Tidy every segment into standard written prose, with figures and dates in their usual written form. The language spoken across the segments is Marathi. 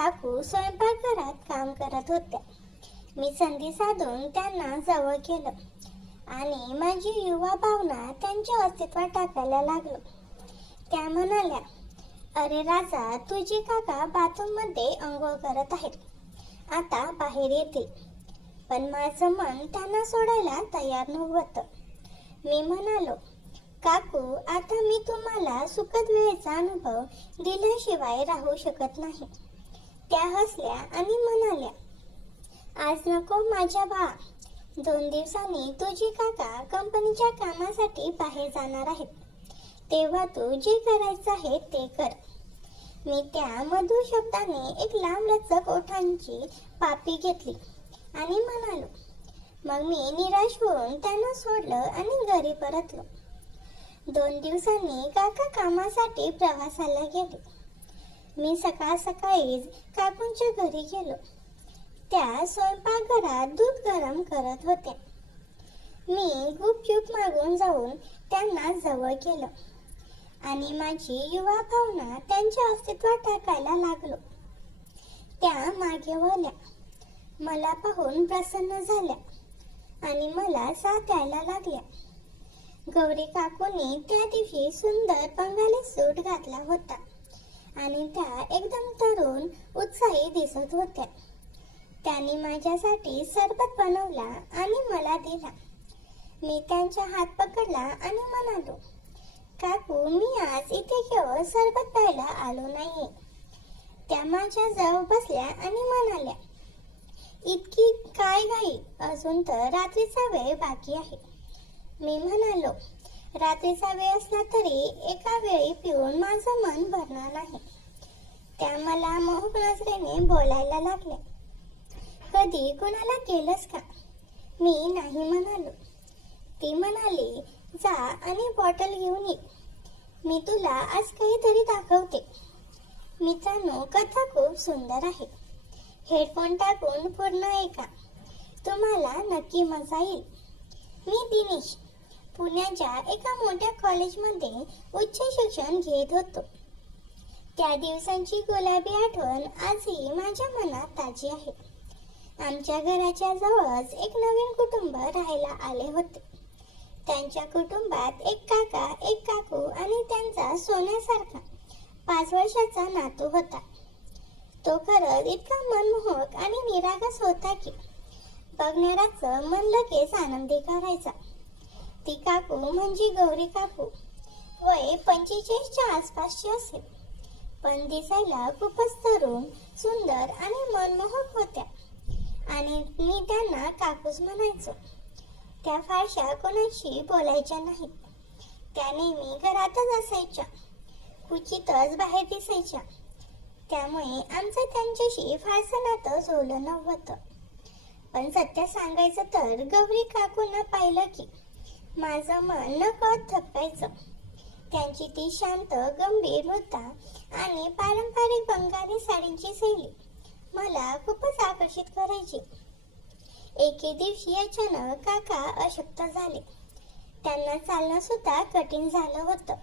काकू स्वयंपाकघरात काम करत होत्या. मी संधी साधून त्यांना जवळ केलं आणि माझी युवा भावना त्यांच्या अस्तित्वात टाकायला लागलो. त्या म्हणाल्या, अरे राजा, तुझे काका बाथरूममध्ये अंघोळ करत आहेत, आता बाहेर येतील. पण माझं मन त्यांना सोडायला तयार नव्हतं. मी म्हणालो, काकू, आता मी तुम्हाला सुखद वेळेचा अनुभव दिल्याशिवाय राहू शकत नाही. त्या हसल्या आणि म्हणाल्या, आज नको माझ्या बा, 2 दिवसांनी तुझे काका कंपनीच्या कामासाठी बाहेर जाणार आहेत, तेव्हा तू जे करायचं आहे ते कर. मी त्या मधुर शब्दाने एक लांब लचक ओठांची पापी घेतली आणि म्हणालो. मग मी निराश होऊन त्यांना सोडलं आणि घरी परतलो. 2 दिवसांनी काका कामासाठी प्रवासाला गेले. मी सकाळीच काकूंच्या घरी गेलो. त्या स्वयंपाकघरात दूध गरम करत होत्या. मी गुपचूप मागून जाऊन त्यांना जवळ केलं आणि माझी युवा भावना त्यांच्या अस्तित्वात टाकायला लागलो. त्या मागे वळल्या, मला पाहून प्रसन्न झाल्या आणि मला साथ द्यायला लागल्या. गौरी काकूंनी त्या दिवशी सुंदर बंगाली सूट घातला होता आणि त्या एकदम तरुण, उत्साही दिसत होत्या. त्यांनी माझ्यासाठी सरबत बनवला आणि मला दिला. मी त्यांचा हात पकडला आणि म्हणालो, काकू, मी आज इथे केवळ सरबत प्यायला आलो नाहीये. त्या माझ्या जवळ बसल्या आणि म्हणाल्या, इतकी काय घाई, अजून तर रात्रीचा वेळ बाकी आहे. मी म्हणालो, रात्रीचा वेळ असला तरी एका वेळी पिऊन माझं मन भरणार नाही. त्या मला मोहक नजरेने बोलायला लागल्या, कधी कोणाला केलंस का? मी नाही म्हणालो. ती म्हणाली, जा आणि बॉटल घेऊन ये, मी तुला आज काहीतरी दाखवते. मित्रांनो, कथा खूप सुंदर आहे. हेडफोन टाकून पूर्ण ऐका, तुम्हाला नक्की मजा येईल. मी दिनेश पुण्याच्या एका मोठ्या कॉलेजमध्ये उच्च शिक्षण घेत होतो. त्या दिवसांची गुलाबी आठवण आजही माझ्या मनात ताजी आहे. आमच्या घराच्या जवळच एक नवीन कुटुंब राहायला आले होते. त्यांच्या कुटुंबात एक काका, एक काकू आणि त्यांचा सोन्यासारखा 5 वर्षाचा नातू होता. तो खरंच इतका मनमोहक आणि निरागस होता की बघणाऱ्याचं मन लगेच आनंदी करायचा. ती काकू म्हणजे गौरी काकू. वय 45च्या आसपासची असेल, पण दिसायला खूपच तरुण, सुंदर आणि मनमोहक होत्या आणि मी त्यांना काकूच म्हणायचो. त्या फारशा कोणाशी बोलायच्या नाहीत. त्या नेहमी घरातच असायच्या, क्वचितच बाहेर दिसायच्या. त्यामुळे आमचं त्यांच्याशी फारसं नातं जुळलं नव्हतं. पण सत्य सांगायचं तर गौरी काकूंना पाहिलं की माझं मन नकळत थपकायचं. त्यांची ती शांत, गंभीर मृता आणि पारंपरिक बंगाली साडींची शैली मला खूपच आकर्षित करायची. एके दिवशी अचानक काका अशक्त झाले. त्यांना चालणं सुद्धा कठीण झालं होतं.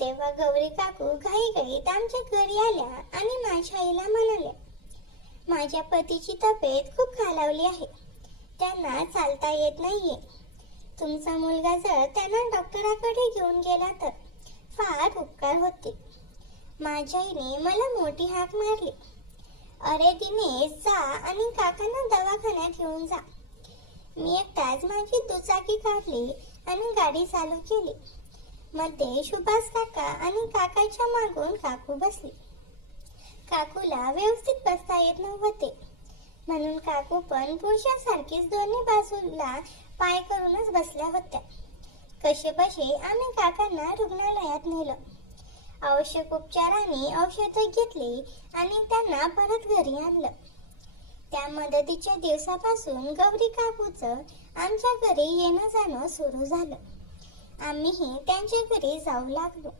तेव्हा गौरी काकू घाईघाईत आमच्या घरी आल्या आणि माझ्या आईला म्हणाल्या, माझ्या पतीची तब्येत खूप खालावली आहे, त्यांना चालता येत नाहीये. तुमचा मुलगा जर त्यांना डॉक्टराकडे घेऊन गेला तर फार उपकार होतील. माझ्या आईने मला मोठी हाक मारली, अरे दिनेश, जा आणि काकांना दवाखान्यात घेऊन जा. मी एकटाच माझी दुचाकी काढली आणि गाडी चालू केली. मध्ये सुभाष काका आणि काकाच्या मागून काकू बसली. काकूला व्यवस्थित बसता येत नव्हते, म्हणून काकू पण पुरुषासारखीच दोन्ही बाजूला पाय करूनच बसल्या होत्या. कसेबसे आम्ही काकांना रुग्णालयात नेलं. आवश्यक उपचारांनी औषधं घेतली आणि त्यांना परत घरी आणलं. त्या मदतीच्या दिवसापासून गौरी काकूचं आमच्या घरी येणं जाणं सुरू झालं. आम्हीही त्यांच्या घरी जाऊ लागलो.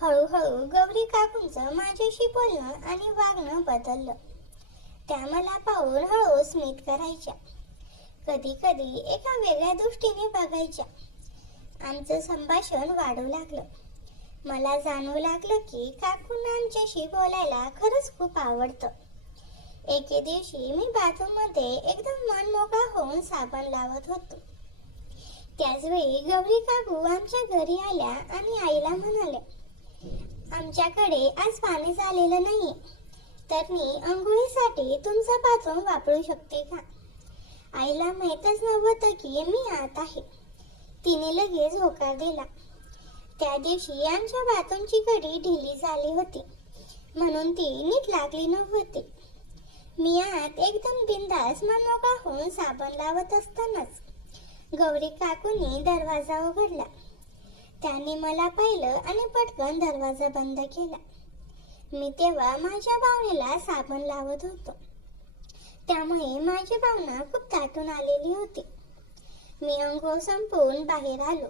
हळूहळू गौरी काकूंचं माझ्याशी बोलणं आणि वागणं बदललं. त्या मला पाहून हळू स्मित करायच्या, कधी कधी एका वेगळ्या दृष्टीने बघायच्या. आमचं संभाषण वाढू लागलं. मला जाणवू लागलं की काकूंना आमच्याशी बोलायला खरंच खूप आवडतं. एके दिवशी मी बाथरूममध्ये एकदम मनमोकळा होऊन साबण लावत होतो. त्याचवेळी गौरी काकू आमच्या घरी आल्या आणि आईला म्हणाल्या, आमच्याकडे आज पाणीच आलेलं नाही, तर मी अंघोळीसाठी तुमचं बाथरूम वापरू शकते का? आईला माहीतच नव्हतं की मी आत आहे. तिने लगेच होकार दिला. त्या दिवशी आमच्या बाथरूमची कडी ढिली झाली होती, म्हणून ती नीट लागली नव्हती. मी आत एकदम बिंदास मनमोकळा होऊन साबण लावत असतानाच गौरी काकूंनी दरवाजा उघडला. त्याने मला पाहिलं आणि पटकन दरवाजा बंद केला. मी तेव्हा माझ्या भावनेला साबण लावत होतो, त्यामुळे माझी भावना खूप दाटून आलेली होती. मी अंघोळ संपवून बाहेर आलो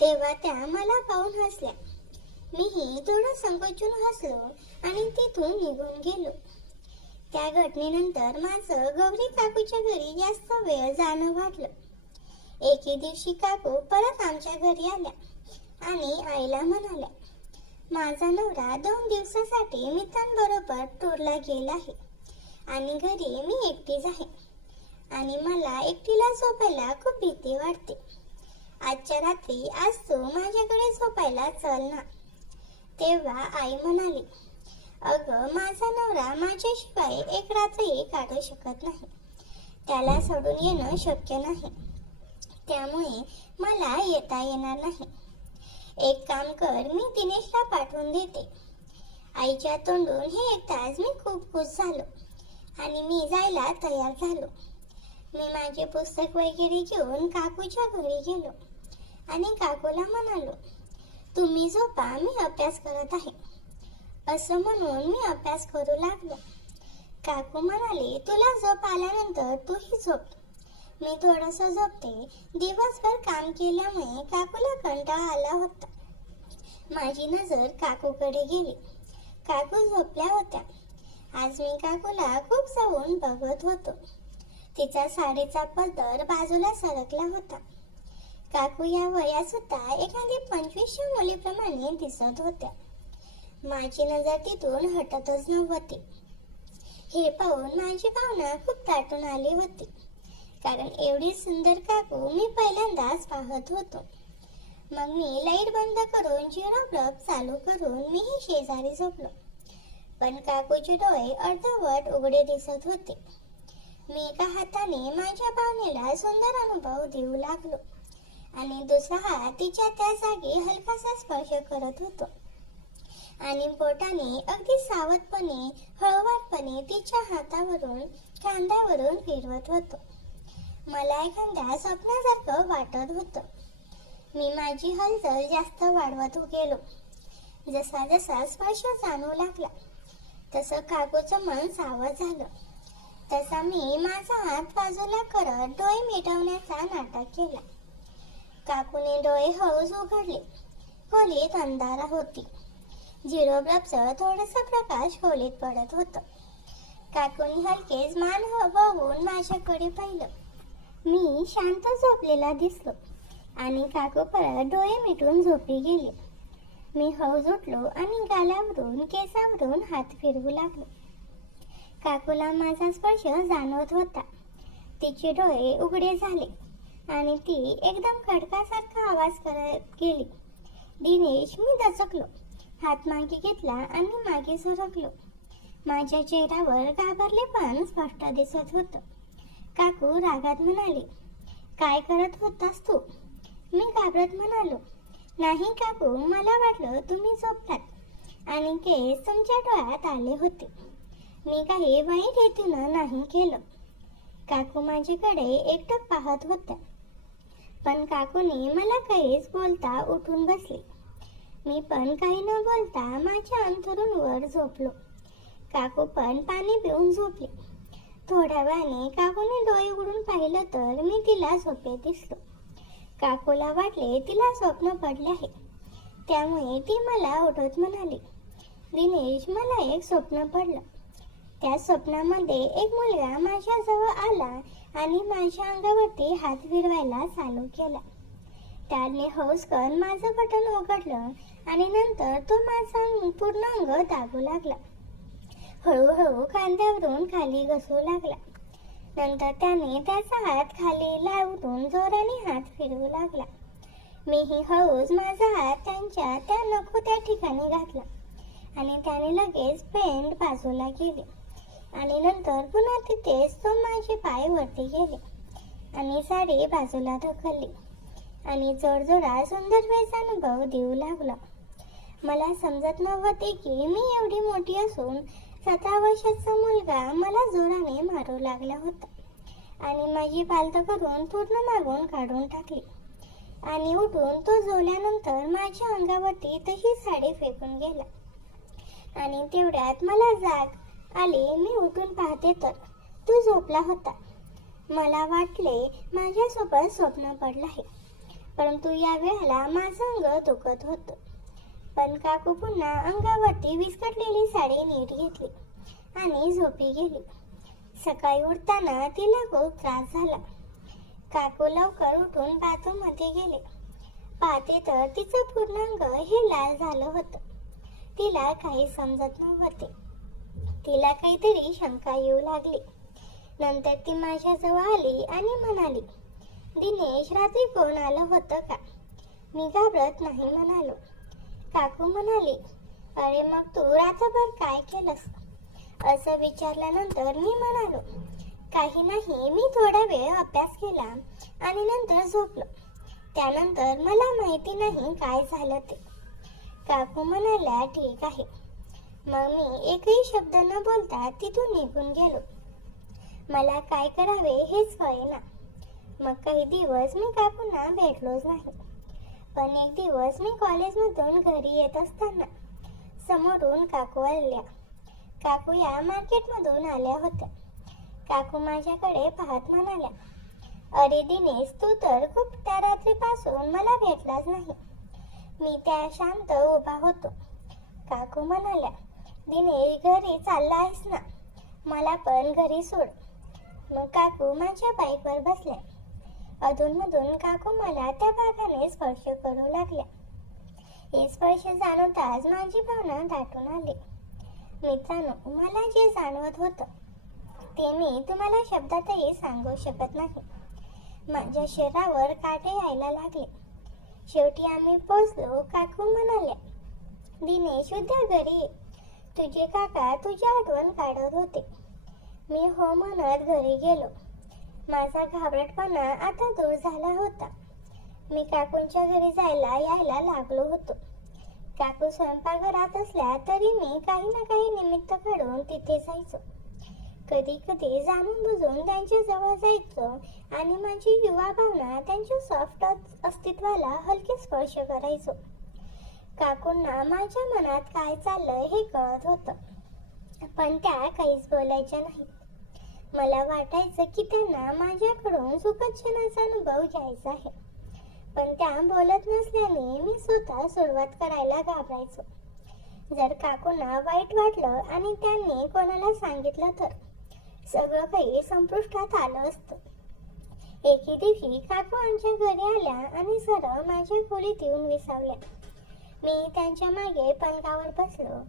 तेव्हा त्या मला पाहून हसल्या. मीही थोडं संकोचून हसलो आणि तिथून निघून गेलो. त्या घटनेनंतर माझं गौरी काकूच्या घरी जास्त वेळ जाणं वाढलं. एके दिवशी काकू परत आमच्या घरी आल्या आणि आईला म्हणाल्या, माझा नवरा 2 दिवसासाठी मित्रांबरोबर टूरला गेला आहे आणि घरी मी एकटीच आहे आणि मला एकटीला झोपायला खूप भीती वाटते. आजच्या रात्री आज तू माझ्याकडे झोपायला चल ना. तेव्हा आई म्हणाली, अगं माझा नवरा माझ्याशिवाय एक रात्रही काढू शकत नाही. त्याला सोडून येणं शक्य नाही, त्यामुळे मला येता येणार नाही. एक काम कर, मी दिनेशला पाठवून देते. आईच्या तोंडून हे ऐकताच मी खूप खुश झालो आणि मी जायला तयार झालो. मी माझे पुस्तक वगैरे घेऊन काकूच्या घरी गेलो आणि काकूला म्हणालो, तुम्ही झोपा, मी अभ्यास करत आहे. असं म्हणून मी अभ्यास करू लागलो. काकू म्हणाले, तुला झोप आल्यानंतर तूही झोप. मी थोडंसं झोपते. दिवसभर काम केल्यामुळे काकूला कंटाळा आला होता. माझी नजर काकूकडे गेली. काकू झोपल्या होत्या. आज मी काकूला खूप जवळून बघत होतो. तिचा साडीचा पदर बाजूला सरकला होता. काकू या वयात सुद्धा एखादी 25च्या मुलीप्रमाणे दिसत होत्या. माझी नजर तिथून हटतच नव्हती. हे पाहून माझी भावना खूप दाटून आली होती, कारण एवढी सुंदर काकू मी पहिल्यांदाच पाहत होतो. मग मी लाईट बंद करून झिरो बल्ब चालू करून मीही शेजारी झोपलो. पण काकूचे डोळे अर्धवट उघडे दिसत होते. मी एका हाताने माझ्या भावनेला सुंदर अनुभव देऊ लागलो आणि दुसरा हात तिच्या त्या जागी हलकासा स्पर्श करत होतो आणि बोटाने अगदी सावधपणे हळूवारपणे तिच्या हातावरून खांद्यावरून फिरवत होतो. मला एखाद्या स्वप्नासारखं वाटत होतं. मी माझी हालचाल जास्त वाढवत गेलो. जसा जसा स्पर्श जाणवू लागला तसं काकूचं मन सावध झालं. तसा मी माझा हात बाजूला करत डोळे मिटवण्याचा नाटक केला. काकूने डोळे हळूच उघडले. खोलीत अंधारा होती. झिरो बल्बचं थोडंसं प्रकाश खोलीत पडत होतं. काकूने हलकेच मान वळवून माझ्याकडे पाहिलं. मी शांत झोपलेला दिसलो आणि काकू परत डोळे मिटून झोपी गेले. मी हळूच उठलो आणि गालावरून केसावरून हात फिरवू लागलो. काकूला माझा स्पर्श जाणवत होता. तिचे डोळे उघडे झाले आणि ती एकदम खडकासारखा आवाज करत गेली, दिनेश. मी दचकलो. हात मागे घेतला आणि मागे सरकलो. माझ्या चेहऱ्यावर घाबरलेपण स्पष्ट दिसत होतं. काकू रागात म्हणाली, काय करत होतास तू? मी घाबरत म्हणालो, नाही काकू, मला वाटलं तुम्ही झोपलात आणि केस तुमच्या डोळ्यात आले होते. मी काही वाईट हेतूनं नाही केलं. काकू माझ्याकडे एकटक पाहत होत्या, पण काकूने मला काहीच बोलता उठून बसली. मी पण काही न बोलता माझ्या अंथरूण वर झोपलो. काकू पण पाणी पिऊन झोपली. थोड्या वेळाने काकूने डोळे उघडून पाहिलं तर मी तिला झोपेत दिसलो. काकूला वाटले तिला स्वप्न पडले आहे, त्यामुळे ती मला उठवत म्हणाली, दिनेश, मला एक स्वप्न पडलं. त्या स्वप्नामध्ये एक मुलगा माझ्याजवळ आला आणि माझ्या अंगावरती हात फिरवायला चालू केला. त्याने हौसकन माझं बटन उघडलं आणि नंतर तो माझा पूर्ण अंग दाबू लागला. हळूहळू खांद्यावरून खाली घसरू लागला. नंतर त्याने त्याचा हात खाली लावून जोराने हात फिरवू लागला. मीही हळूच माझा हात त्यांच्या त्या नको त्या ठिकाणी घातला आणि त्याने लगेच पेंट बाजूला गेले आणि नंतर पुन्हा तिथेच तो माझे पाय वरती गेले आणि साडी बाजूला ढकलली आणि जोरजोरात सुंदर वेळचा अनुभव देऊ लागला. मला समजत नव्हते की मी एवढी मोठी असून 17 वर्षाचा मुलगा मला जोराने मारू लागला होता आणि माझी पालत करून पूर्ण मागून काढून टाकली आणि उठून तो झोल्यानंतर माझ्या अंगावरती तशी साडी फेकून गेला आणि तेवढ्यात मला जाग आली. मी उठून पाहते तर तो झोपला होता. मला वाटले माझ्यासोबत स्वप्न पडलं आहे, परंतु या वेळेला माझं अंग दुखत होतं. पण काकू पुन्हा अंगावरती विस्कटलेली साडी नीट घेतली आणि झोपी गेली. सकाळी उठताना तिला खूप त्रास झाला. काकू लवकर उठून बाथरूममध्ये गेले. पाहते तर तिचं पूर्ण अंग हे लाल झालं होतं. तिला काही समजत नव्हते. तिला काहीतरी शंका येऊ लागली. नंतर ती माझ्याजवळ आली आणि म्हणाली, दिनेश, रात्री कोण आलं होतं का? मी घाबरत नाही म्हणालो. काकू म्हणाली, अरे मग तू रात्रभर काय केलंस? असं विचारल्यानंतर मी म्हणालो, काही नाही, मी थोडा वेळ अभ्यास केला आणि नंतर झोपलो. त्यानंतर मला माहिती नाही काय झालं ते. काकू म्हणाल्या, ठीक आहे. मग मी एकही शब्द न बोलता तिथून निघून गेलो. मला काय करावे हेच कळेना. मग काही दिवस मी काकूंना भेटलोच नाही. पण एक दिवस मी कॉलेजमधून घरी येत असताना समोरून काकू आल्या. काकू या मार्केटमधून आल्या होत्या. काकू माझ्याकडे पाहत म्हणाल्या, अरे दिनेश, तू तर खूप त्या रात्रीपासून मला भेटलाच नाही. मी त्या शांत उभा होतो. काकू म्हणाल्या, दिनेश, घरी चालला आहेस ना? मला पण घरी सोड. मग काकू माझ्या बाईकवर बसल्या. अधूनमधून काकू मला त्या भागाने स्पर्श करू लागल्या. हे स्पर्श जाणवताच माझी भावना दाटून आली. मित्रांनो, मला जे जाणवत होतं ते मी तुम्हाला शब्दातही सांगू शकत नाही. माझ्या शरीरावर काटे यायला लागले. शेवटी आम्ही पोचलो. काकू म्हणाल्या, दिनेश, उद्या घरी ये. तुझे काका तुझी आठवण काढत होते. मी हो म्हणत घरी गेलो. माझा घाबरटपणा आता दूर झाला होता. मी काकूंच्या घरी यायला लागलो होतो. काकू स्वयंपाकघरात असल्या तरी मी काही ना काही निमित्त काढून तिथे जायचो. कधी कधी जाणून बुजून त्यांच्या जवळ जायचो आणि माझी युवा भावना त्यांच्या सॉफ्ट अस्तित्वाला हलके स्पर्श करायचो. काकूंना माझ्या मनात काय चाललंय हे कळत होतं, पण त्या काहीच बोलायच्या नाहीत. मला वाटायचं की त्यांना माझ्याकडून सुखद क्षणाचा अनुभव घ्यायचा आहे, पण त्या बोलत नसल्याने मी स्वतः सुरुवात करायला घाबरायचो. जर काकूंना वाईट वाटलं आणि त्यांनी कोणाला सांगितलं तर सगळं काही संपुष्टात आलं असतं. एके दिवशी काकू आमच्या घरी आल्या आणि सरळ माझ्या खोलीत येऊन विसावल्या. मी त्यांच्या मागे पलंगावर बसलो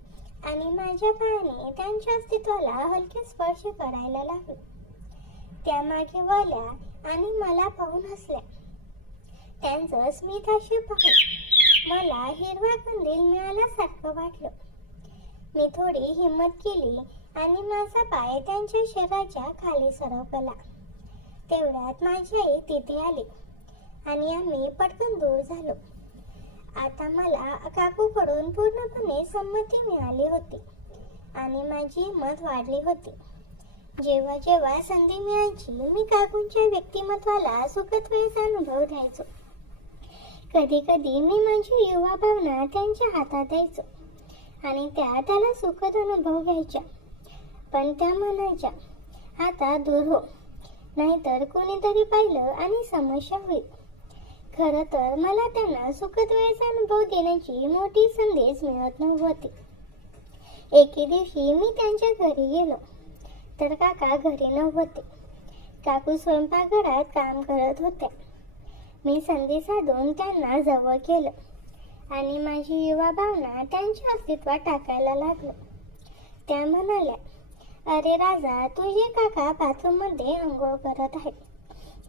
आणि माझ्या पायाने त्यांच्या अस्तित्वाला हलके स्पर्श करायला लागलो. त्या मागे वळल्या आणि मला पाहून हसल्या. त्यांचं स्मित हास्य पाहून मला हिरवा कंदील मिळाल्यासारखं वाटलं. मी थोडी हिंमत केली आणि माझा पाय त्यांच्या शरीराच्या खाली सरकला. तेवढ्यात माझी आई तिथे आली आणि आम्ही पटकन दूर झालो. आता मला काकूकडून पूर्णपणे संमती मिळाली होती आणि माझी हिंमत वाढली होती. जेव्हा जेव्हा संधी मिळायची मी काकूंच्या व्यक्तिमत्वाला सुखद वेळेचा अनुभव द्यायचो. कधी कधी मी माझी युवा भावना त्यांच्या हातात द्यायचो आणि त्या त्याला सुखद अनुभव घ्यायच्या. पण त्या म्हणायच्या, आता दूर हो, नाहीतर कोणीतरी पाहिलं आणि समस्या होईल. खरं तर मला त्यांना सुखद वेळेचा अनुभव देण्याची मोठी संधीच मिळत नव्हती. एके दिवशी मी त्यांच्या घरी गेलो तर काका घरी नव्हते. काकू स्वयंपाकघरात काम करत होत्या. मी संधी साधून त्यांना जवळ केलं आणि माझी युवा भावना त्यांच्या अस्तित्वात टाकायला लागलो. त्या म्हणाल्या, अरे राजा, तुझे काका बाथरूममध्ये अंघोळ करत आहेत,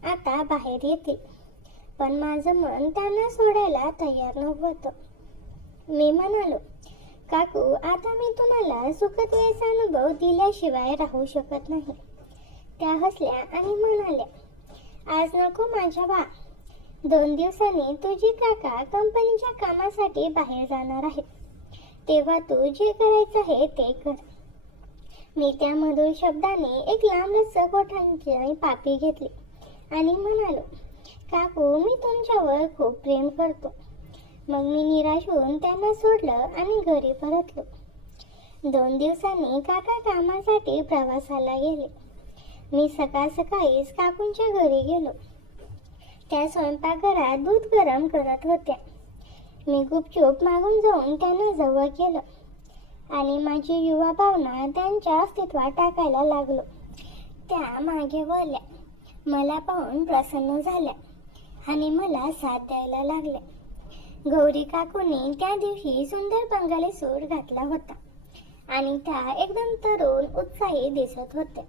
आता बाहेर येतील. पण माझं मन त्यांना सोडायला तयार नव्हतं. मी म्हणालो, काकू, आता मी तुम्हाला सुखद वेळेचा अनुभव दिल्याशिवाय राहू शकत नाही. त्या हसल्या आणि म्हणाल्या, आज नको माझ्या बा. 2 दिवसांनी तुझी काका कंपनीच्या कामासाठी बाहेर जाणार आहेत. तेव्हा तू जे करायचं आहे ते कर. मी त्या मधुर शब्दाने एक लांबलचक ओठांची पापी घेतली आणि म्हणालो, काकू, मी तुमच्यावर खूप प्रेम करतो. मग मी निराश होऊन त्यांना सोडलं आणि घरी परतलो. 2 दिवसांनी काका कामासाठी प्रवासाला गेले. मी सकाळीच काकूंच्या घरी गेलो. त्या स्वयंपाकघरात दूध गरम करत होत्या. मी गुपचूप मागून जाऊन त्यांना जवळ केलं आणि माझी युवा भावना त्यांच्या अस्तित्वात टाकायला लागलो. त्या मागे वळल्या, मला पाहून प्रसन्न झाल्या आणि मला साथ द्यायला लागल्या. गौरी काकूंनी त्या दिवशी सुंदर बंगाली सूट घातला होता आणि त्या एकदम तरुण उत्साही दिसत होत्या.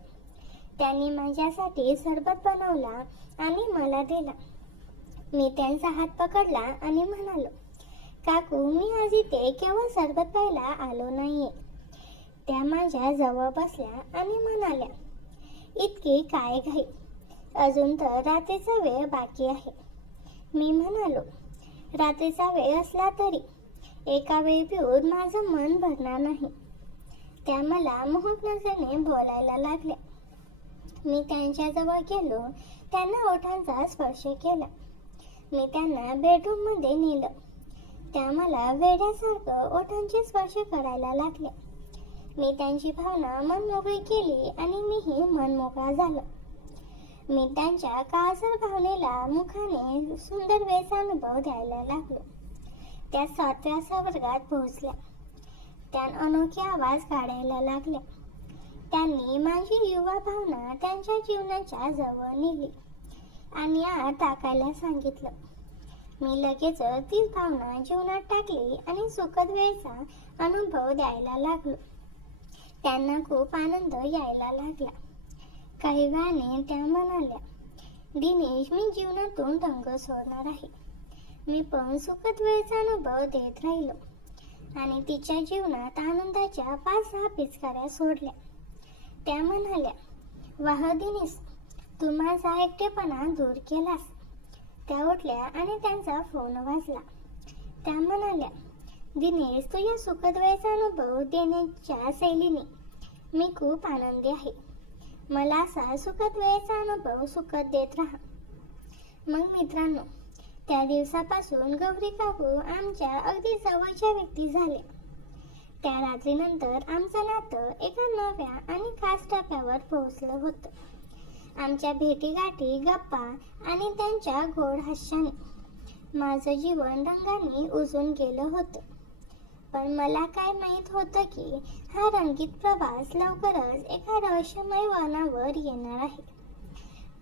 त्यांनी माझ्यासाठी सरबत बनवला आणि मला दिला. मी त्यांचा हात पकडला आणि म्हणालो, काकू, मी आज इथे केवळ सरबत प्यायला आलो नाहीये. त्या माझ्या जवळ बसल्या आणि म्हणाल्या, इतकी काय घाई, अजून तर रात्रीचा वेळ बाकी आहे. मी म्हणालो, रात्रीचा वेळ असला तरी एका वेळी पिऊन माझं मन भरणार नाही. त्या मला मोहक नजरेने बोलायला लागल्या. मी त्यांच्याजवळ गेलो, त्यांना ओठांचा स्पर्श केला. मी त्यांना बेडरूममध्ये नेलं. त्या मला वेड्यासारखं ओठांचे स्पर्श करायला लागल्या. मी त्यांची भावना मनमोकळी केली आणि मीही मनमोकळा झालो. मी त्यांच्या काळसर भावनेला मुखाने सुंदर वेळेचा अनुभव द्यायला लागलो. त्या 7व्या स्वर्गात पोहोचल्या. त्या अनोखे आवाज काढायला लागल्या. त्यांनी माझी युवा भावना त्यांच्या जीवनाच्या जवळ नेली आणि आत टाकायला सांगितलं. मी लगेच ती भावना जीवनात टाकली आणि सुखद वेळेचा अनुभव द्यायला लागलो. त्यांना खूप आनंद यायला लागला. काही वेळाने त्या म्हणाल्या, दिनेश, मी जीवनातून रंग सोडणार आहे. मी पण सुखद वेळेचा अनुभव देत राहिलो आणि तिच्या जीवनात आनंदाच्या 5-6 पिचकाऱ्या सोडल्या. त्या म्हणाल्या, वाह दिनेश, तू माझा एकटेपणा दूर केलास. त्या उठल्या आणि त्यांचा फोन वाजला. त्या म्हणाल्या, दिनेश, तुझ्या सुखद वेळेचा अनुभव देण्याच्या शैलीने मी खूप आनंदी आहे. मला असा सुखद वेळेचा अनुभव सुखद देत राहा. मग मित्रांनो, त्या दिवसापासून गौरी काकू आमच्या अगदी जवळच्या व्यक्ती झाल्या. त्या रात्रीनंतर आमचं नातं एका नव्या आणि खास टप्प्यावर पोहोचलं होतं. आमच्या भेटीगाठी, गप्पा आणि त्यांच्या गोड हास्याने माझं जीवन रंगांनी उजळून गेलं होतं. पण मला काय माहीत होतं की हा रंगीत प्रवास लवकरच एका रहस्यमय वळणावर येणार आहे.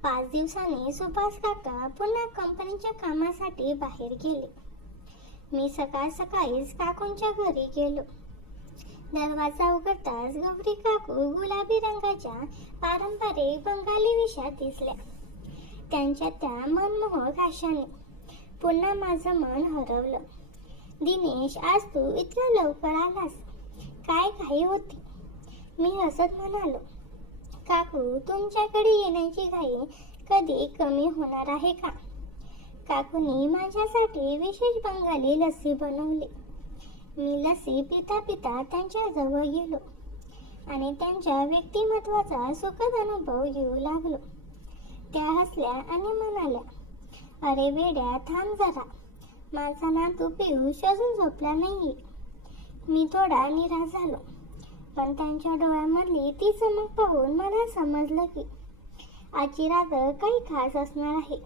5 दिवसांनी सुभाष काका पुन्हा कंपनीच्या कामासाठी बाहेर गेले. मी सकाळीच काकूंच्या घरी गेलो. दरवाजा उघडताच गौरी काकू गुलाबी रंगाच्या पारंपरिक बंगाली वेशात दिसल्या. त्यांच्या त्या मनमोहक हास्याने पुन्हा माझं मन हरवलं. दिनेश, आज तू इतक्या लवकर आलास, काय घाई होती? मी हसत म्हणालो, काकू, तुमच्याकडे येण्याची घाई कधी कमी होणार आहे का? काकूंनी माझ्यासाठी विशेष बंगाली लस्सी बनवली. मी लस्सी पिता पिता त्यांच्या जवळ गेलो आणि त्यांच्या व्यक्तिमत्वाचा सुखद अनुभव घेऊ लागलो. त्या हसल्या आणि म्हणाल्या, अरे वेड्या, थांब जरा, माझा नातू पियुष अजून झोपला नाही. मी थोडा निराश झालो, पण त्यांच्या डोळ्यामधली ती चमक पाहून मला समजलं की आजची रात्र काही खास असणार आहे.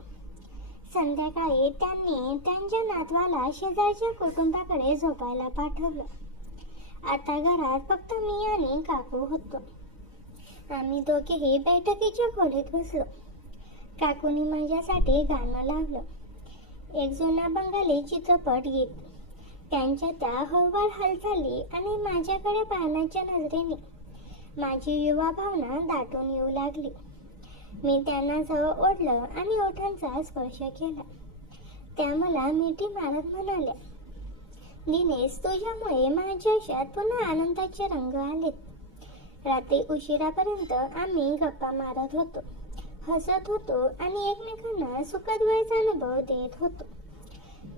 संध्याकाळी त्यांनी त्यांच्या नातवाला शेजारच्या कुटुंबाकडे झोपायला पाठवलं. आता घरात फक्त मी आणि काकू होतो. आम्ही दोघेही बैठकीच्या खोलीत बसलो. काकूंनी माझ्यासाठी गाणं लावलं. एक जुना बंगाली चित्रपट गीत. त्यांच्या त्या हळूवार हालचाली आणि माझ्याकडे पाहण्याच्या नजरेने माझी युवा भावना दाटून येऊ लागली. मी त्यांना जवळ ओढलं आणि ओठांचा स्पर्श केला. त्या मला मिठी मारत म्हणाल्या, दिनेश, तुझ्यामुळे माझ्या आयुष्यात पुन्हा आनंदाचे रंग आलेत. रात्री उशिरापर्यंत आम्ही गप्पा मारत होतो, हसत होतो आणि एकमेकांना सुखद वेळेचा अनुभव देत होतो.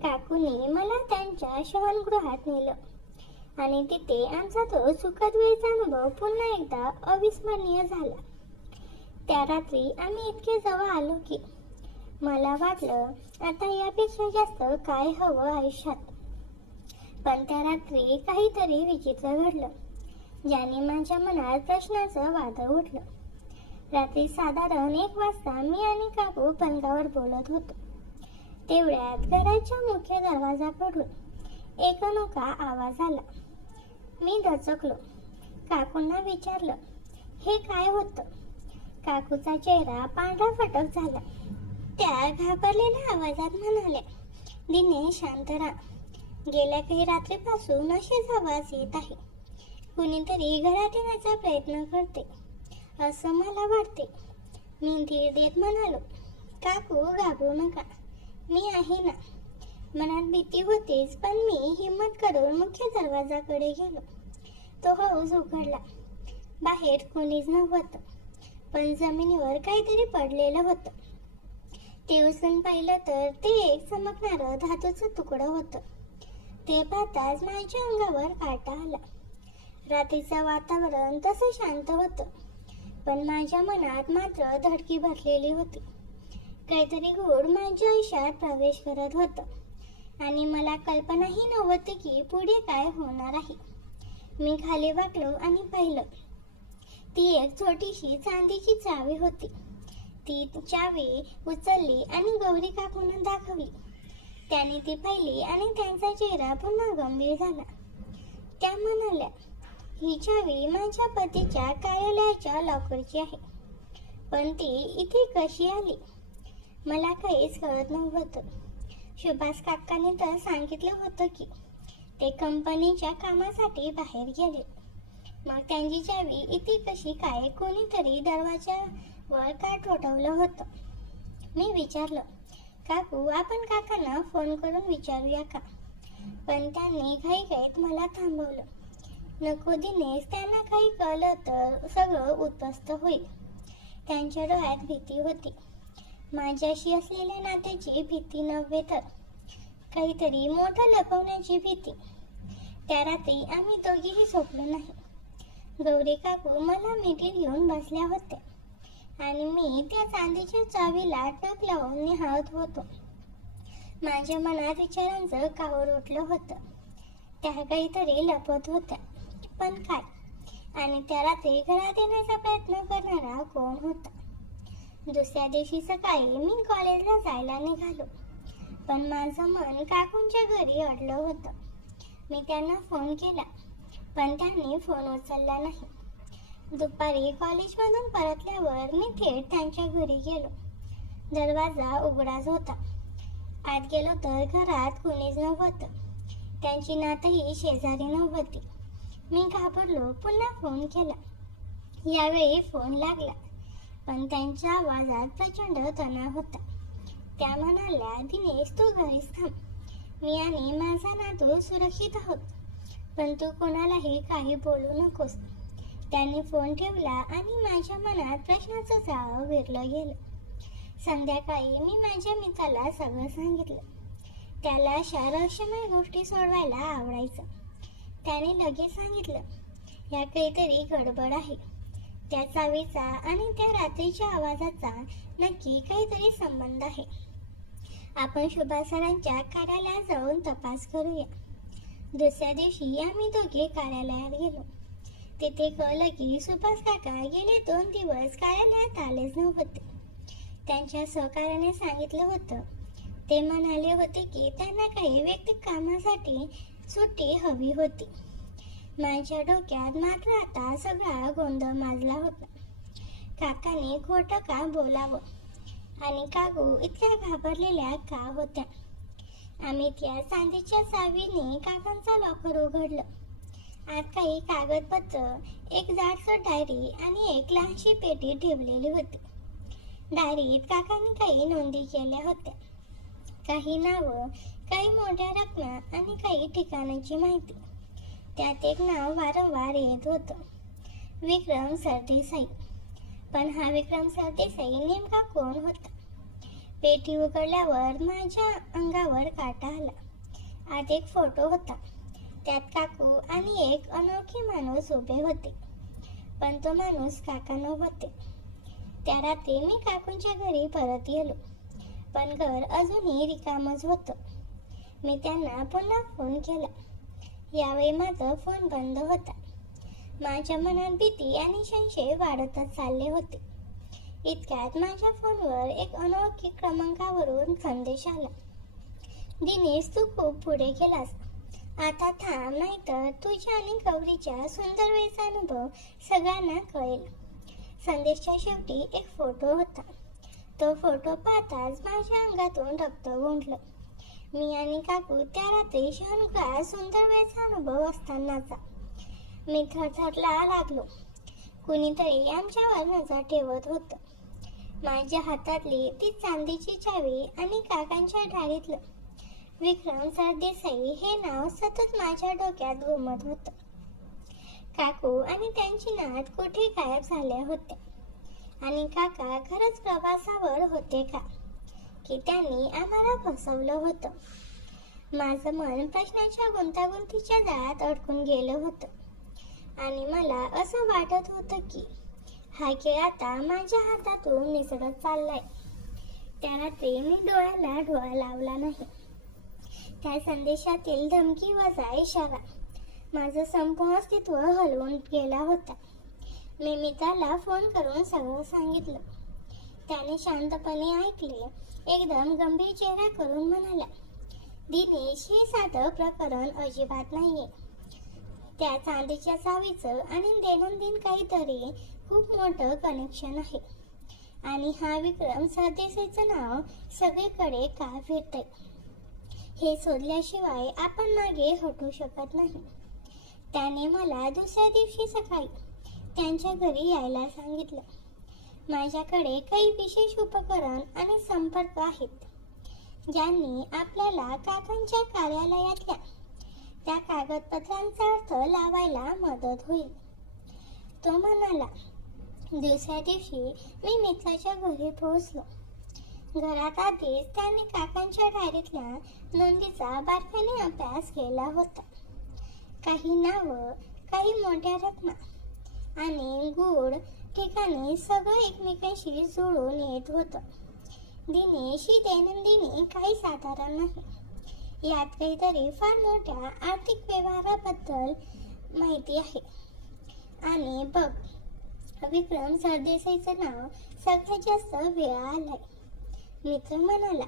काकूने मला त्यांच्या शयनगृहात नेलं आणि तिथे आमचा तो सुखद वेळेचा अनुभव पुन्हा एकदा अविस्मरणीय झाला. त्या रात्री आम्ही इतके जवळ आलो की मला वाटलं आता यापेक्षा जास्त काय हवं आयुष्यात. पण त्या रात्री काहीतरी विचित्र घडलं, ज्याने माझ्या मनात प्रश्नाचं वादळ उठलं. रात्री साधारण 1 वाजता मी आणि काकू पलंगावर बोलत होतो. तेवढ्यात घराच्या मुख्य दरवाजाकडून एक अनोखा आवाज आला. मी दचकलो. काकूंना विचारलं, हे काय होतं? काकूचा चेहरा पांढरा फटक झाला. त्या घाबरलेल्या आवाजात म्हणाल्या, दिनेश, शांत राहा. गेल्या काही रात्रीपासून असेच आवाज येत आहे. कुणीतरी घरात येण्याचा प्रयत्न करते असं मला वाटते. मी धीर देत म्हणालो, काकू घाबरू नका, मी आहे ना. मनात भीती होतीच, पण मी हिम्मत करून मुख्य दरवाजाकडे गेलो. तो हळूच उघडला. बाहेर कोणीच नव्हतं, पण जमिनीवर काहीतरी पडलेलं होतं. ते उचलून पाहिलं तर ते एक चमकणारं धातूचं तुकडं होतं. ते पाहताच माझ्या अंगावर काटा आला. रात्रीचं वातावरण तसं शांत होतं, पण माझ्या मनात मात्र धडकी भरलेली होती. काहीतरी गूढ माझ्या आयुष्यात प्रवेश करत होतं आणि मला कल्पनाही नव्हती की पुढे काय होणार आहे. मी खाली वाकलो आणि पाहिलं. ती एक छोटीशी चांदीची चावी होती. ती चावी उचलली आणि गौरी काकूंना दाखवली. त्याने ती पाहिली आणि त्यांचा चेहरा पुन्हा गंभीर झाला. त्या म्हणाल्या, ही चावी माझ्या पतीच्या कार्यालयाच्या लॉकरची आहे, पण ती इथे कशी आली? मला काहीच कळत नव्हतं. सुभाष काकाने तर सांगितलं होतं की ते कंपनीच्या कामासाठी बाहेर गेले. मग त्यांची चावी इथे कशी काय? कोणीतरी दरवाजावर का ठोठवलं होतं? मी विचारलं, काकू, आपण काकांना फोन करून विचारूया का? पण त्यांनी घाईघाईत मला थांबवलं. नको दिनेश, त्यांना काही कळलं तर सगळं उद्ध्वस्त होईल. त्यांच्या डोळ्यात भीती होती. माझ्याशी असलेल्या नात्याची भीती नव्हे तर काहीतरी मोठं लपवण्याची भीती. त्या रात्री आम्ही दोघीही झोपलो नाही. गौरी काकू मला मिठीत घेऊन बसल्या होत्या आणि मी त्या चांदीच्या चावीला टक लावून निहाळत होतो. माझ्या मनात विचारांचं काहूर उठलं होतं. त्या काहीतरी लपत होत्या, पण काय? आणि त्या रात्री घरात येण्याचा प्रयत्न करणारा कोण होता? दुसऱ्या दिवशी सकाळी मी कॉलेजला जायला निघालो, पण माझं मन काकूंच्या घरी अडलं होतं. मी त्यांना फोन केला, पण त्यांनी फोन उचलला नाही. दुपारी कॉलेजमधून परतल्यावर मी थेट त्यांच्या घरी गेलो. दरवाजा उघडाच होता. आत गेलो तर घरात कुणीच नव्हतं. त्यांची नातही शेजारी नव्हती. मी घाबरलो. पुन्हा फोन केला. यावेळी फोन लागला, पण त्यांच्या आवाजात प्रचंड तणाव होता. त्या म्हणाल्या, दिनेश, तू घरीच थांब. मी आणि माझा नातू सुरक्षित आहोत, पण तू कोणालाही काही बोलू नकोस. त्याने फोन ठेवला आणि माझ्या मनात प्रश्नाचं जाळं विरलं गेलं. संध्याकाळी मी माझ्या मित्राला सगळं सांगितलं. त्याला अशा रहस्यमय गोष्टी सोडवायला आवडायचं. त्याने लगेच सांगितलं, या काहीतरी गडबड आहे. त्या चावीचा आणि त्या रात्रीच्या आवाजाचा नक्की काहीतरी संबंध आहे. आपण सुभाष सरांच्या कार्यालयात जाऊन तपास करूया. दुसऱ्या दिवशी आम्ही दोघे कार्यालयात गेलो. तिथे कळलं की सुभाष काका गेले 2 दिवस कार्यालयात आलेच नव्हते. त्यांच्या सहकार्याने सांगितलं होतं. ते म्हणाले होते की त्यांना काही वैयक्तिक कामासाठी सुट्टी हवी होती. माझ्या डोक्यात मात्र आता सगळा गोंधळ माजला होता. काकाने खोटं का बोलावं आणि काकू इतक्या घाबरलेल्या का होत्या? आम्ही त्या चांदीच्या चावीने काकांचा लॉकर उघडलं. आत काही कागदपत्र, एक जाडसर डायरी आणि एक लहानशी पेटी ठेवलेली होती. डायरीत काकांनी काही नोंदी केल्या होत्या. काही नावं, काही मोठ्या रकमा आणि काही ठिकाणांची माहिती. त्यात एक नाव वारंवार येत होतं, विक्रम सरदेसाई. पण हा विक्रम सरदेसाई नेमका कोण होता? पेटी उघडल्यावर माझ्या अंगावर काटा आला. आत एक फोटो होता. त्यात काकू आणि एक अनोळखी माणूस उभे होते. पण तो माणूस काका नव्हते. त्या रात्री मी काकूंच्या घरी परत गेलो. पण घर अजूनही रिकामच होतं. मी त्यांना पुन्हा फोन केला. यावेळी माझा फोन बंद होता. माझ्या मनात भीती आणि संशय वाढतच चालले होते. इतक्यात माझ्या फोनवर एक अनोळखी क्रमांकावरून संदेश आला. दिनेश, तू खूप पुढे गेलास. आता थांब, नाहीतर तुझ्या आणि गौरीच्या सुंदर वेळेचा अनुभव सगळ्यांना कळेल. संदेशच्या शेवटी एक फोटो होता. तो फोटो पाहताच माझ्या अंगातून रक्त गोंधलं. मी आणि काकू त्या रात्री शहनगृहात सुंदर वेळेचा अनुभव असतानाचा. मी थरथरला लागलो. कुणीतरी आमच्यावर नजर ठेवत होतं. माझ्या हातातली ती चांदीची चावी आणि काकांच्या डायरीतलं विक्रम सरदेसाई हे नाव सतत माझ्या डोक्यात घुमत होतं. काकू आणि त्यांची नात कुठे गायब झाल्या होत्या? आणि काका खरंच प्रवासावर होते का? की त्यांनी आम्हाला फसवलं होतं? माझं मन प्रश्नाच्या गुंतागुंतीच्या जाळ्यात अडकून गेलं होतं. आणि मला असं वाटत होतं की हा खेळ आता माझ्या हातातून निसटत चाललाय. त्या रात्री मी डोळ्याला डोळा लावला नाही. त्या संदेशातील धमकी वजा इशारा माझं संपूर्ण अस्तित्व हलवून गेला होता. मी मित्राला फोन करून सगळं सांगितलं. त्याने शांतपणे ऐकले. एकदम गंभीर चेहरा करून म्हणाला, दिनेश, हे साधं प्रकरण अजिबात नाहीये. त्या चांदीच्या चावीचं आणि दैनंदिन काहीतरी खूप मोठं कनेक्शन आहे. आणि हा विक्रम सरदेसाईचं नाव सगळीकडे का फिरतंय हे शोधल्याशिवाय आपण मागे हटू शकत नाही. त्याने मला दुसऱ्या दिवशी सकाळी त्यांच्या घरी यायला सांगितलं. माझ्याकडे काही विशेष उपकरण आणि संपर्क आहेत, ज्यांनी आपल्याला काकांच्या कार्यालयातल्या त्या कागदपत्रांचा अर्थ लावायला मदत होईल. तो म्हणाला. दुसऱ्या दिवशी मी मित्राच्या घरी पोहोचलो. घरात आधीच त्याने काकांच्या डायरीतल्या नोंदीचा बारकाईने अभ्यास केला होता. काही नावं, काही मोठ्या रकमा आणि गूढ ठिकाणी सगळं एकमेकांशी जुळून येत होतं. दिनेश ही दैनंदिनी काही साधारण नाही. यात काहीतरी फार मोठ्या आर्थिक व्यवहाराबद्दल माहिती आहे. आणि बघ, विक्रम सरदेसाईचं नाव सगळ्यात जास्त वेळा आलंय. मित्र म्हणाला.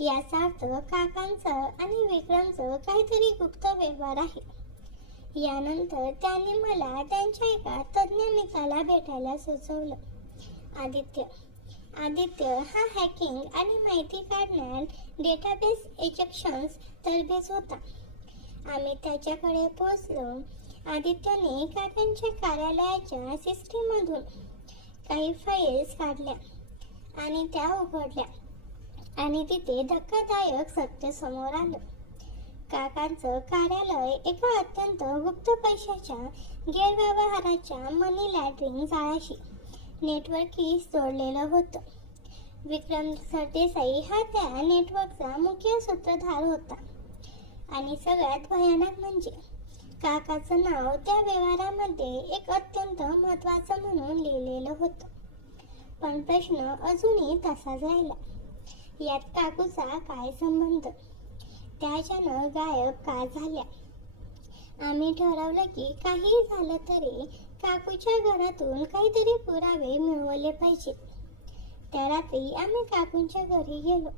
याचा अर्थ काकांचं आणि विक्रमचं काहीतरी गुप्त व्यवहार आहे. यानंतर त्याने मला त्यांच्या एका तज्ञ मित्राला भेटायला सुचवलं, आदित्य हा हॅकिंग आणि माहिती काढण्यात डेटाबेस इजेक्शन्स तरबेज होता. आम्ही त्याच्याकडे पोहोचलो. आदित्यने काकांच्या कार्यालयाच्या सिस्टीममधून काही फाईल्स काढल्या आणि त्या उघडल्या. आणि तिथे धक्कादायक सत्य समोर आलं. काकांचं कार्यालय एका अत्यंत गुप्त पैशाच्या गैरव्यवहाराच्या मनी लॉन्ड्रिंग जाळ्याशी नेटवर्कशी जोडलेलं होतं. विक्रम सरदेसाई हा त्या नेटवर्कचा मुख्य सूत्रधार होता. आणि सगळ्यात भयानक म्हणजे काकाचं नाव त्या व्यवहारामध्ये एक अत्यंत महत्त्वाचं म्हणून लिहिलेलं होतं. पण प्रश्न अजूनही तसाच राहिला. यात काकूचा काय संबंध? त्या अचानक गायब का झाल्या? आम्ही ठरवलं की काही झालं तरी काकूच्या घरातून काहीतरी पुरावे मिळवले पाहिजेत. त्या रात्री आम्ही काकूंच्या घरी गेलो.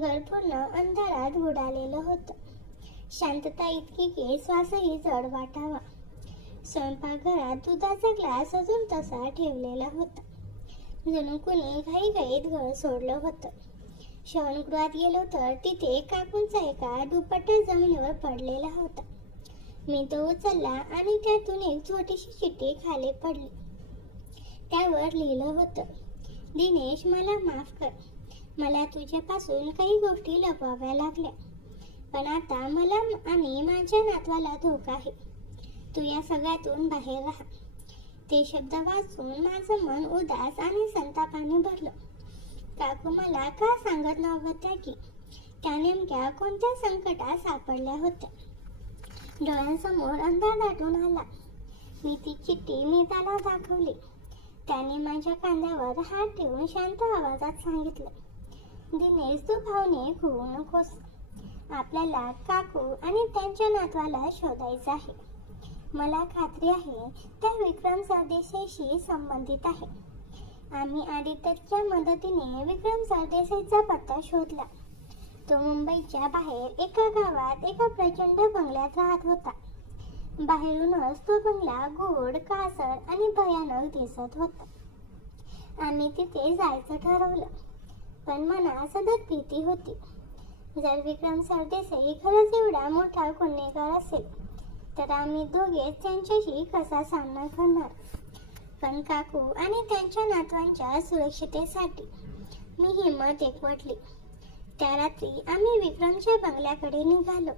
घर पूर्ण अंधारात बुडालेलं होतं. शांतता इतकी की श्वासही जड वाटावा. स्वयंपाकघरात दुधाचा ग्लास अजून तसा ठेवलेला होता. जणू कुणी घाईघाईत घर सोडलं होतं. शयनगृहात गेलो तर तिथे काकूंचा एका दुपट्टा जमिनीवर पडलेला होता. मी तो उचलला आणि त्यातून एक छोटीशी चिठ्ठी खाली पडली. त्यावर लिहिलं होतं, दिनेश, मला माफ कर. मला तुझ्यापासून काही गोष्टी लपवाव्या लागल्या, पण आता मला आणि माझ्या नातवाला धोका आहे. तू या सगळ्यातून बाहेर राहा. ते शब्द वाचून माझं मन उदास आणि संतापाने भरलं. काकू मला का सांगत नव्हत्या की त्या नेमक्या कोणत्या संकटात सापडल्या होत्या. डोळ्यांसमोर अंधार दाटून आला. मी ती चिठ्ठी नीताला दाखवली. त्याने माझ्या खांद्यावर हात ठेवून शांत आवाजात सांगितलं, दिनेश, तू भावने होऊ नकोस. आपल्याला काकू आणि त्यांच्या नातवाला शोधायचं आहे. मला खात्री आहे त्या विक्रम सरदेसाईशी संबंधित आहे. आम्ही आधी त्याच्या मदतीने विक्रम सरदेसाईचा पत्ता शोधला. तो मुंबईच्या बाहेर एका गावात एका प्रचंड बंगल्यात राहत होता. बाहेरूनच तो बंगला गोड, कासर आणि भयानक दिसत होता. आम्ही तिथे जायचं ठरवलं, पण मनात सतत भीती होती. जर विक्रम सरदेसाई खरंच एवढा मोठा गुन्हेगार असेल तर आम्ही दोघेच त्यांच्याशी कसा सामना करणार. पण काकू आणि त्यांच्या नातवांच्या सुरक्षितेसाठी मी हिंमत एकवटली. त्या रात्री आम्ही विक्रमच्या बंगल्याकडे निघालो.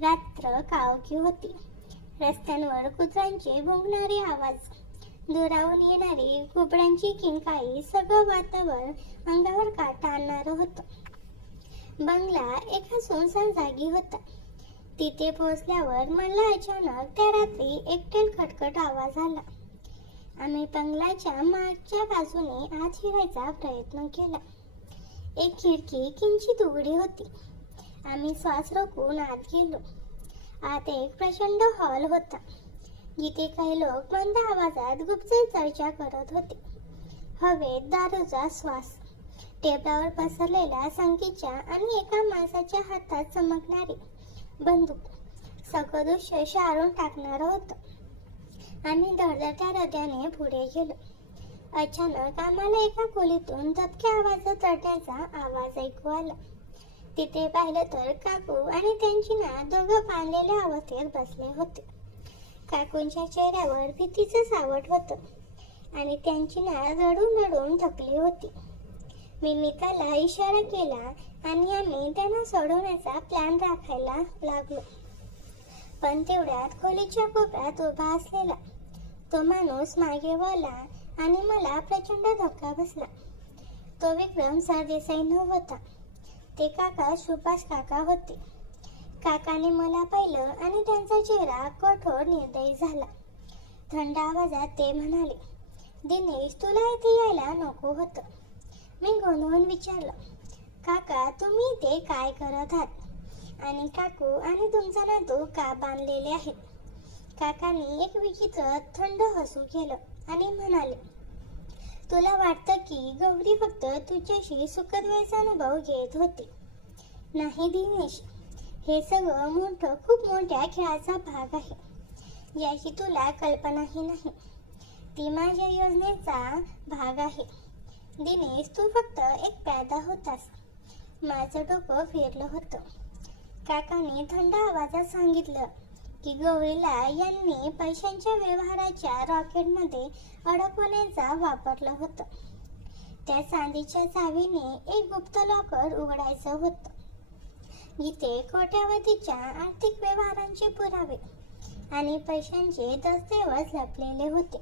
रात्र काळोखी होती. रस्त्यांवर कुत्र्यांचे भुंकणारे आवाज, दुरावून येणारी घुबडांची किंकाळी, सगळं वातावरण अंगावर काटा आणणारं होतं. बंगला एका सुनसान जागी होता. तिथे पोहोचल्यावर मला अचानक त्या रात्री एकटेल खटखट आवाज आला. आम्ही बंगल्याच्या मागच्या बाजूने आत शिरायचा प्रयत्न केला. एक खिडकी किंचित उघडी होती. आम्ही श्वास रोखून आत गेलो. आत एक प्रचंड हॉल होता, जिथे काही लोक मंद आवाजात गुपचूप चर्चा करत होते. हवेत दारूचा श्वास, टेबलावर पसरलेल्या संख्येच्या आणि एका माणसाच्या हातात चमकणारी बंदूक, सगळं दृश्य शारून टाकणारं होतं. आम्ही धडधडत्या हृदयाने पुढे गेलो. अचानक आम्हाला एका खोलीतून दबक्या आवाजात रडण्याचा आवाज ऐकू आला. तिथे पाहिलं तर काकू आणि त्यांची नात दोघं बांधलेल्या अवस्थेत बसले होते. काकूंच्या चेहऱ्यावर भीतीचं सावट होतं आणि त्यांची नात रडून रडून थकली होती. मी मिताला इशारा केला आणि आम्ही त्यांना सोडवण्याचा प्लॅन राखायला लागलो. पण तेवढ्यात खोलीच्या कोपऱ्यात उभा असलेला तो माणूस मागे वळला आणि मला प्रचंड धक्का बसला. तो विक्रम सरदेसाई नव्हता. ते काका सुभाष काका होते. काकाने मला पाहिलं आणि त्यांचा चेहरा कठोर निर्दयी झाला. थंड आवाजात ते म्हणाले, दिनेश, तुला इथे यायला नको होतं. मी गोंधळून विचारलं, काका, तुम्ही इथे काय करत आहात? आणि काकू आणि तुमचा नातू का बांधलेले आहेत? काकांनी एक विचित्र थंड हसू केलं आणि म्हणाले, तुला वाटतं की गौरी फक्त तुझ्याशी सुखद्वेषाचा अनुभव घेत होती? नाही दिनेश, हे सगळं मोठं, खूप मोठ्या खेळाचा भाग आहे, ज्याची तुला कल्पनाही नाही. ती माझ्या योजनेचा भाग आहे. दिनेश, तू फक्त एक पैदा होतास. माझं डोकं फिरलं होतं. काकाने थंड आवाजात सांगितलं की गौरीला यांनी पैशांच्या व्यवहाराच्या रॉकेटमध्ये अडकवण्याचा वापरलं होतं. त्या चांदीच्या चावीने एक गुप्त लॉकर उघडायचं होतं, जिथे कोट्यावधीच्या आर्थिक व्यवहारांचे पुरावे आणि पैशांचे दस्तऐवज लपलेले होते.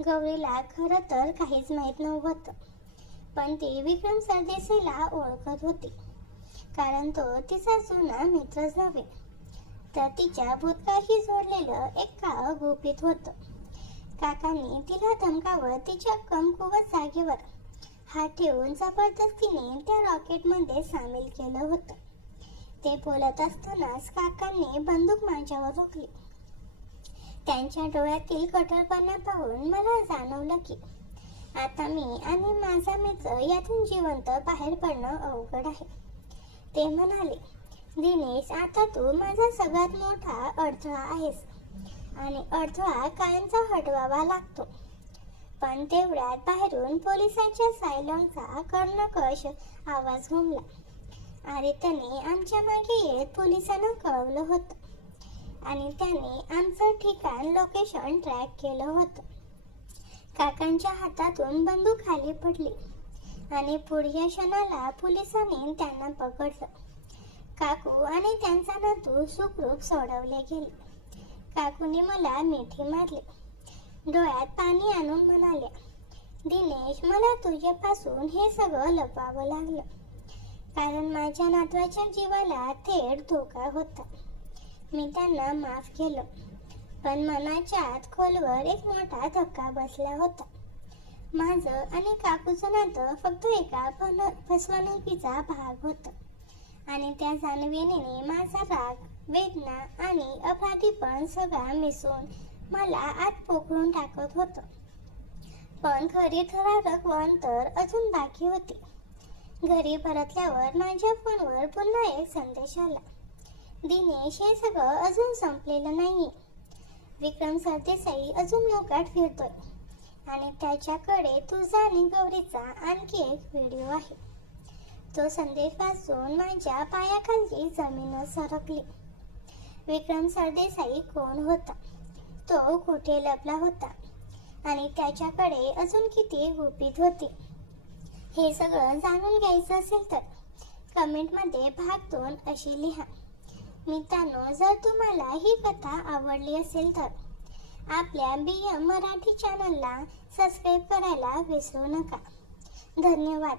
गौरीला खरं तर काहीच माहीत नव्हतं, पण ती विक्रम सरदेसाईला ओळखत होती, कारण तो तिचा जुना मित्रच नव्हे तर तिच्या भूतकाळशी जोडलेलं एक काळ गुपित होतं. काकांनी तिला धमकावत तिच्या कमकुवत जागेवर हात ठेवून जबरदस्तीने त्या रॉकेटमध्ये सामील केलं होतं. ते बोलत असतानाच काकांनी बंदूक माझ्यावर रोखली. त्यांच्या डोळ्यातील कठोरपणा पाहून मला जाणवलं की आता मी आणि माझा मित्र यातून जिवंत बाहेर पडणं अवघड आहे. ते म्हणाले, दिनेश, आता तू माझा सगळ्यात मोठा अडथळा आहेस आणि अडथळा कायमचा हटवावा लागतो. पण तेवढ्यात बाहेरून पोलिसांच्या सायरनचा कर्णकश आवाज घुमला. आदित्यने आमच्या मागे येत पोलिसांना कळवलं होतं आणि त्याने आमचं ठिकाण लोकेशन ट्रॅक केलं होतं. काकांच्या हातातून बंदूक खाली पडली आणि पुढच्या क्षणाला पोलिसांनी त्यांना पकडलं. काकू आणि त्यांचा नातू सुखरूप सोडवले गेले. काकूने मला मिठी मारली, डोळ्यात पाणी आणून म्हणाल्या, दिनेश, मला तुझ्यापासून हे सगळं लपवावं लागलं कारण माझ्या नातवाच्या जीवाला थेट धोका होता. मी त्यांना माफ केलं, पण मनाच्या आत खोलवर एक मोठा धक्का बसला होता. माझं आणि काकूचं नातं फक्त एका फसवणुकीचा भाग होतं आणि त्या जाणिवेने माझा राग, वेदना आणि अपराधीपण सगळा मिसळून मला आत पोखरून टाकत होतं. पण खरी थरारक अंतर अजून बाकी होती. घरी परतल्यावर माझ्या फोनवर पुन्हा एक संदेश आला, दिनेश, हे सगळं अजून संपलेलं नाहीये. विक्रम सरदेसाई अजून मोकाट फिरतोय आणि त्याच्याकडे तुझा आणि गौरीचा आणखी एक व्हिडिओ आहे. तो संदेश वाचून माझ्या पायाखाली जमीन सरकली. विक्रम सरदेसाई कोण होता, तो कुठे लपला होता आणि त्याच्याकडे अजून किती गुपित होती, हे सगळं जाणून घ्यायचं असेल तर कमेंटमध्ये भाग 2 अशी लिहा. मित्रांनो, जर तुम्हाला ही कथा आवडली असेल तर आपल्या BM मराठी चॅनलला सबस्क्राईब करायला विसरू नका. धन्यवाद.